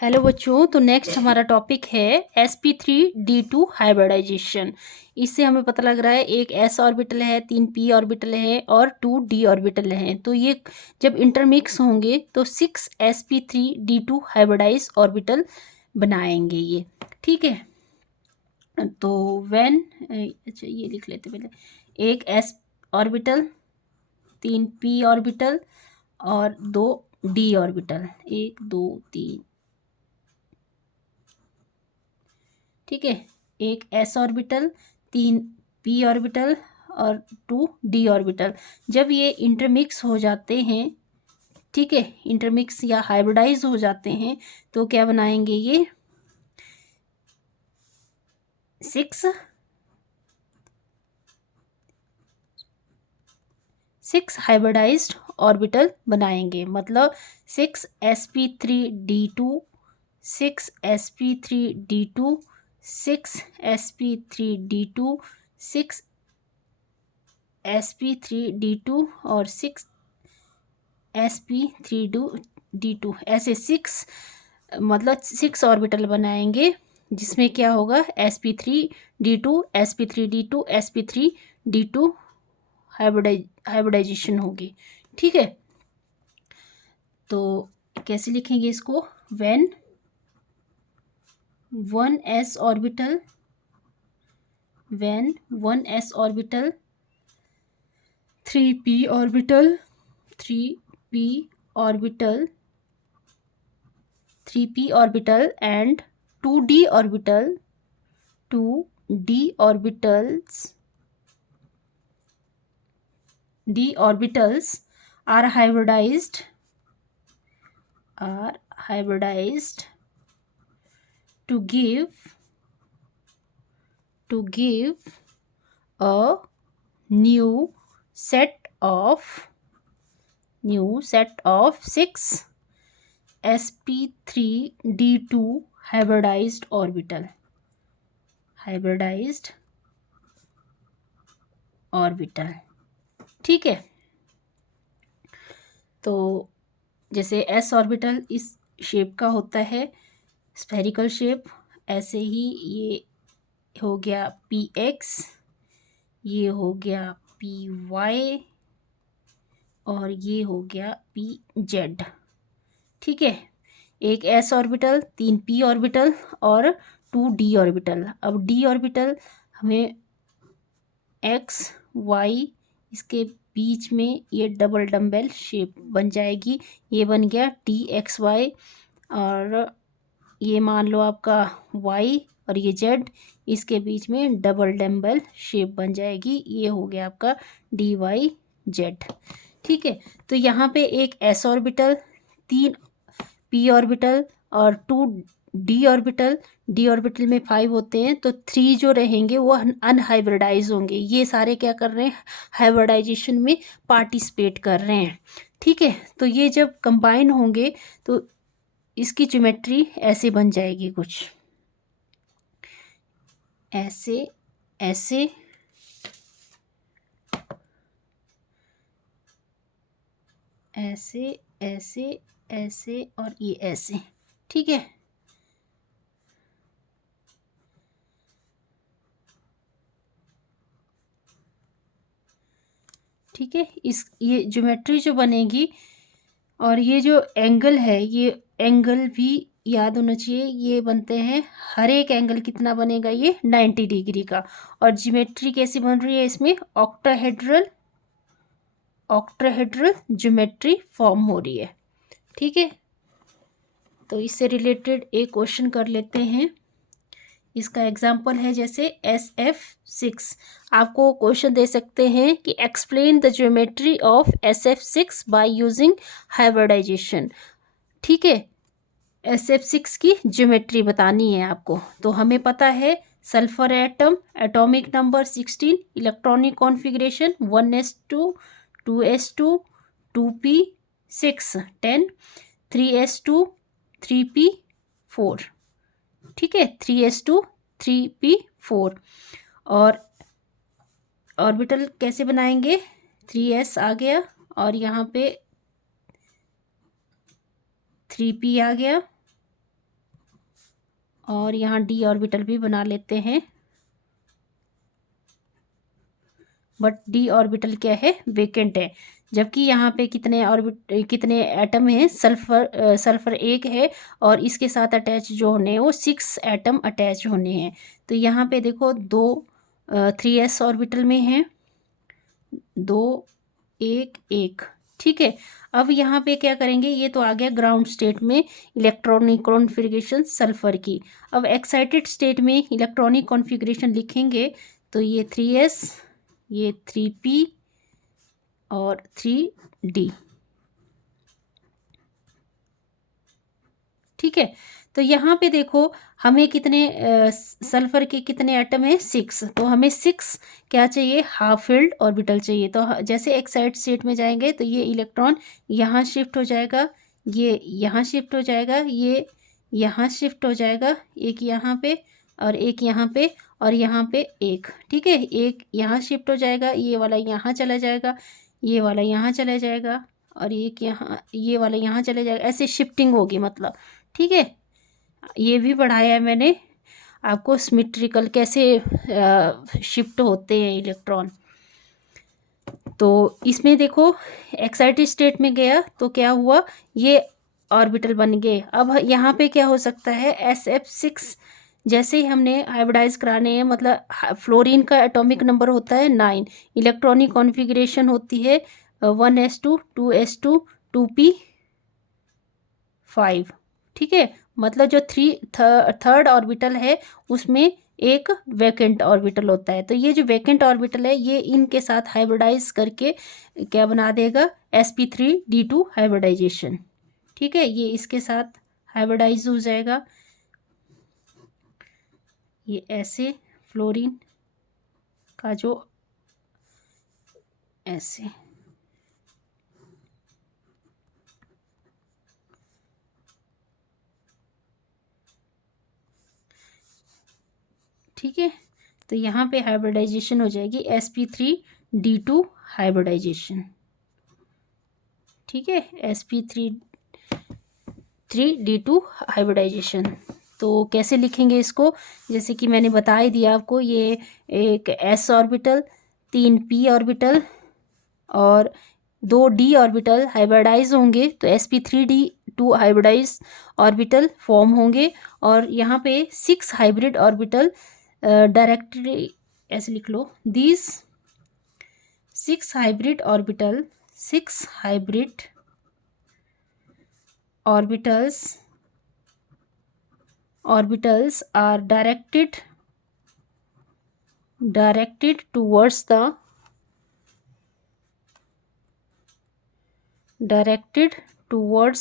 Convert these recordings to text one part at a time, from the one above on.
Hello बच्चों, तो next हमारा टॉपिक है sp3d2 हाइब्रिडाइजेशन। इससे हमें पता लग रहा है एक s ऑर्बिटल है, 3 p ऑर्बिटल है और 2 d ऑर्बिटल हैं। तो ये जब इंटरमिक्स होंगे तो 6 sp3d2 हाइब्रिडाइज ऑर्बिटल बनाएंगे ये। ठीक है, तो व्हेन अच्छा ये लिख लेते पहले। एक s ऑर्बिटल, 3 p ऑर्बिटल और 2 d ऑर्बिटल, 1 2 3। ठीक है, एक s ऑर्बिटल, 3 p ऑर्बिटल और 2 d ऑर्बिटल। जब ये इंटरमिक्स हो जाते हैं, ठीक है, इंटरमिक्स या हाइब्रिडाइज हो जाते हैं, तो क्या बनाएंगे ये 6 हाइब्रिडाइज्ड ऑर्बिटल बनाएंगे। मतलब 6 sp3d2, 6 sp3d2, 6 sp3d2, 6 sp3d2 और 6 sp3d2, ऐसे 6 मतलब 6 ऑर्बिटल बनाएंगे, जिसमें क्या होगा sp3d2, sp3d2, sp3d2 हाइब्रिडाइजेशन होगी। ठीक है, तो कैसे लिखेंगे इसको? When 1s orbital, when 1s orbital, 3p orbital, 3p orbital, 3p orbital and 2d orbital, 2d orbitals, d orbitals are hybridized, to give a new set of 6 sp3d2 hybridized orbital, ठीक है। तो जैसे s ऑर्बिटल इस shape का होता है, spherical shape, ऐसे ही ये हो गया px, ये हो गया py और ये हो गया pz। ठीक है, एक s ऑर्बिटल, 3 p ऑर्बिटल और 2 d ऑर्बिटल। अब d ऑर्बिटल हमें x y, इसके बीच में ये डबल डम्बेल शेप बन जाएगी। ये बन गया dxy और ये मान लो आपका y और ये z, इसके बीच में डबल डम्बल शेप बन जाएगी। ये हो गया आपका dyz। ठीक है, तो यहाँ पे एक s ऑर्बिटल, 3 p ऑर्बिटल और 2 d ऑर्बिटल, d ऑर्बिटल में 5 होते हैं, तो 3 जो रहेंगे वो अनहाइब्रिडाइज होंगे। ये सारे क्या कर रहे हैं? हाइब्रिडाइजेशन में पार्टिसिपेट कर रहे हैं। ठीक है, तो ये जब कंबाइन होंगे तो इसकी ज्योमेट्री ऐसे बन जाएगी, कुछ ऐसे ऐसे ऐसे ऐसे ऐसे और ये ऐसे। ठीक है, ठीक है, इस ये ज्योमेट्री जो बनेगी और ये जो एंगल है, ये एंगल भी याद होना चाहिए। ये बनते हैं, हर एक एंगल कितना बनेगा? ये 90 डिग्री का। और ज्योमेट्री कैसी बन रही है इसमें? ऑक्टाहेड्रल ज्योमेट्री फॉर्म हो रही है। ठीक है, तो इससे रिलेटेड एक क्वेश्चन कर लेते हैं। इसका एग्जाम्पल है जैसे SF6। आपको क्वेश्चन दे सकते हैं कि explain the geometry of SF6 by using hybridization. ठीक है, SF6 की ज्योमेट्री बतानी है आपको। तो हमें पता है sulphur atom, atomic number 16, electronic configuration 1s2, 2s2, 2p6, 10, 3s2, 3p4। ठीक है, 3s2, 3p4। और ऑर्बिटल कैसे बनाएंगे? 3s आ गया और यहाँ पे 3p आ गया और यहाँ डी ऑर्बिटल भी बना लेते हैं, बट डी ऑर्बिटल क्या है, वेकेंट है। जबकि यहाँ पे कितने एटम हैं, सल्फर एक है और इसके साथ अटैच जो होने हैं वो 6 एटम अटैच होने हैं। तो यहाँ पे देखो 2 3s ऑर्बिटल में हैं, 2 1 1, ठीक है। अब यहाँ पे क्या करेंगे, ये तो आ गया ग्राउंड स्टेट में इलेक्ट्रॉनिक कॉन्फ़िगरेशन सल्फर की। अब एक्साइटेड स्टेट में इलेक्ट्रॉनिक कॉन्फ़िगरेशन लिखेंगे तो ये 3s, ये 3p और 3d, ठीक है। तो यहाँ पे देखो हमें कितने सल्फर के कितने एटम है, 6। तो हमें 6 क्या चाहिए, हाफ फील्ड ऑर्बिटल चाहिए। तो जैसे एक्साइट स्टेट में जाएंगे तो ये इलेक्ट्रॉन यहाँ शिफ्ट हो जाएगा, ये यहाँ शिफ्ट हो जाएगा, ये यहाँ शिफ्ट हो जाएगा, एक यहाँ पे और एक यहाँ पे और यहाँ पे एक, ठीक है। एक यहाँ शिफ्ट हो जाएगा, ये वाला यहाँ चला जाएगा, ये वाला यहाँ चला जाएगा और एक यहाँ, ये वाला यहाँ चले जाएगा, ऐसे शिफ्टिंग होगी मतलब, ठीक है। ये भी पढ़ाया है मैंने आपको, सिमेट्रिकल कैसे शिफ्ट होते हैं इलेक्ट्रॉन। तो इसमें देखो एक्साइटेड स्टेट में गया तो क्या हुआ, ये ऑर्बिटल बन गए। अब यहाँ पे क्या हो सकता है, SF6 जैसे ही हमने हाइब्रिडाइज कराने हैं, मतलब फ्लोरीन का एटॉमिक नंबर होता है 9, इलेक्ट्रॉनिक कॉन्फ़िगरेशन होती है 1s2 2s2 2p5, ठीक है। मतलब जो थर्ड ऑर्बिटल है उसमें एक वैकेंट ऑर्बिटल होता है। तो ये जो वैकेंट ऑर्बिटल है ये इनके साथ हाइब्रिडाइज करके क्या बना देगा, sp3d2 हाइब्रिडाइजेशन, ठीक है। ये इसके साथ हाइब्रिडाइज हो जाएगा, ये ऐसे फ्लोरीन का जो ऐसे, ठीक है। तो यहाँ पे हाइब्रिडाइजेशन हो जाएगी sp3d2 हाइब्रिडाइजेशन, ठीक है, sp3d2 हाइब्रिडाइजेशन। तो कैसे लिखेंगे इसको, जैसे कि मैंने बता ही दिया आपको, ये एक s ऑर्बिटल, 3 p ऑर्बिटल और 2 d ऑर्बिटल हाइब्रिडाइज होंगे तो sp3d2 हाइब्रिडाइज ऑर्बिटल फॉर्म होंगे। और यहाँ पे 6 हाइब्रिड ऑर्बिटल डायरेक्टली ऐसे लिख लो, these 6 hybrid orbital, 6 hybrid orbitals are directed towards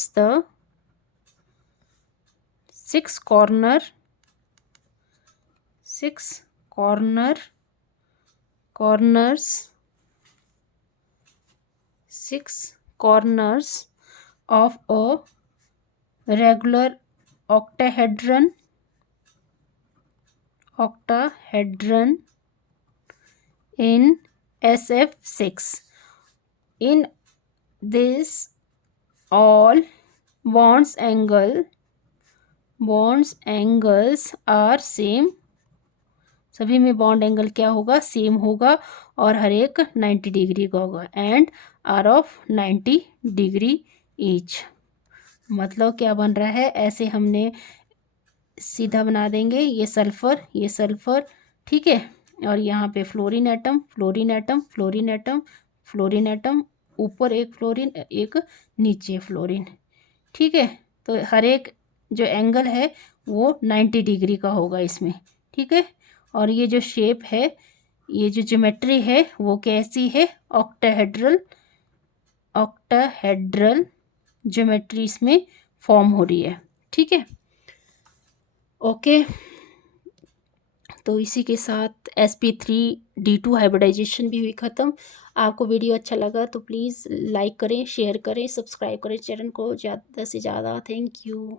the six corners of a regular octahedron in SF6. In this, all bonds are same, सभी में बॉन्ड एंगल क्या होगा, सेम होगा और हर एक 90 डिग्री का होगा, and are of 90 degree each. मतलब क्या बन रहा है, ऐसे हमने सीधा बना देंगे, ये सल्फर, ठीक है। और यहाँ पे फ्लोरीन एटम, ऊपर एक फ्लोरीन, एक नीचे फ्लोरीन, ठीक है। तो हर एक जो एंगल है वो 90 डिग्री का होगा इसमें, ठीक है। और ये जो शेप है, ये जो ज्योमेट्री है वो कैसी है, ऑक्टाहेड्रल ज्योमेट्री इसमें फॉर्म हो रही है, ठीक है। ओके, तो इसी के साथ sp3d2 हाइब्रिडाइजेशन भी हुई ख़त्म। आपको वीडियो अच्छा लगा तो प्लीज़ लाइक करें, शेयर करें, सब्सक्राइब करें चैनल को ज़्यादा से ज़्यादा। Thank you.